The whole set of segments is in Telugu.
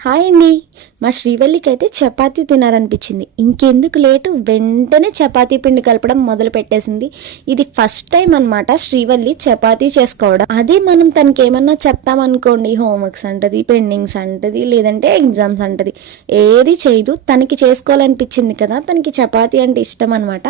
హాయ్ అండి. మా శ్రీవల్లికి అయితే చపాతీ తినాలనిపించింది. ఇంకెందుకు లేటు? వెంటనే చపాతీ పిండి కలపడం మొదలు పెట్టేసింది. ఇది ఫస్ట్ టైం అన్నమాట శ్రీవల్లి చపాతీ చేసుకోవడం. అదే మనం తనకి ఏమన్నా చెప్పామనుకోండి హోంవర్క్స్ అంటది పెండింగ్స్ అంటది లేదంటే ఎగ్జామ్స్ అంటది. ఏది చేయదు. తనకి చేసుకోవాలనిపించింది కదా. తనకి చపాతీ అంటే ఇష్టం అనమాట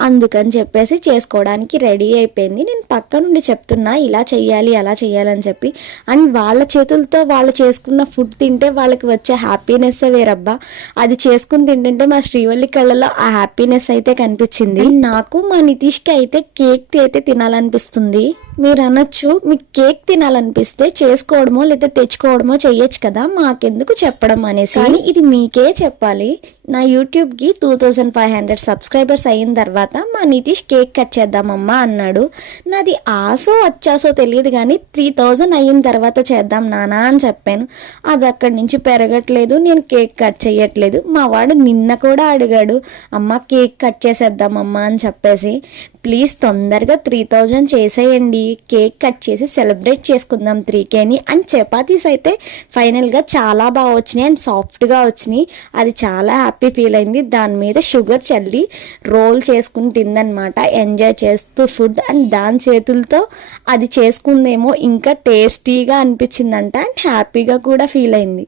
అందుకని చెప్పేసి చేసుకోవడానికి రెడీ అయిపోయింది. నేను పక్క నుండి చెప్తున్నా ఇలా చేయాలి అలా చేయాలని చెప్పి. అండ్ వాళ్ళ చేతులతో వాళ్ళు చేసుకున్న ఫుడ్ తింటే వాళ్ళకి వచ్చే హ్యాపీనెస్ వేరబ్బా. అది చేసుకుని తింటుంటే మా శ్రీవల్లి కళ్ళలో ఆ హ్యాపీనెస్ అయితే కనిపించింది. నాకు మా నితీష్కి అయితే కేక్ అయితే తినాలనిపిస్తుంది. మీరు అనొచ్చు మీకు కేక్ తినాలనిపిస్తే చేసుకోవడమో లేదా తెచ్చుకోవడమో చెయ్యొచ్చు కదా మాకెందుకు చెప్పడం అనేసి. కానీ ఇది మీకే చెప్పాలి. నా యూట్యూబ్కి two thousand five hundred subscribers అయిన తర్వాత మా నితీష్ కేక్ కట్ చేద్దామమ్మా అన్నాడు. నాది ఆసో వచ్చాసో తెలియదు కానీ త్రీ థౌజండ్ అయిన తర్వాత చేద్దాం నానా అని చెప్పాను. అది అక్కడి నుంచి పెరగట్లేదు నేను కేక్ కట్ చేయట్లేదు మా వాడు నిన్న కూడా అడిగాడు అమ్మ కేక్ కట్ చేసేద్దామమ్మా అని చెప్పేసి. ప్లీజ్ తొందరగా త్రీ థౌజండ్ చేసేయండి కేక్ కట్ చేసి సెలబ్రేట్ చేసుకుందాం త్రీ కేని అండ్ చపాతీస్ అయితే ఫైనల్గా చాలా బాగా వచ్చినాయి అండ్ సాఫ్ట్గా వచ్చినాయి. అది చాలా హ్యాపీ ఫీల్ అయింది. దాని మీద షుగర్ చల్లి రోల్ చేసుకుని తిందనమాట ఎంజాయ్ చేస్తూ ఫుడ్ అండ్ దాని చేతులతో అది చేసుకుందేమో ఇంకా టేస్టీగా అనిపించిందంట అండ్ హ్యాపీగా కూడా ఫీల్ అయింది.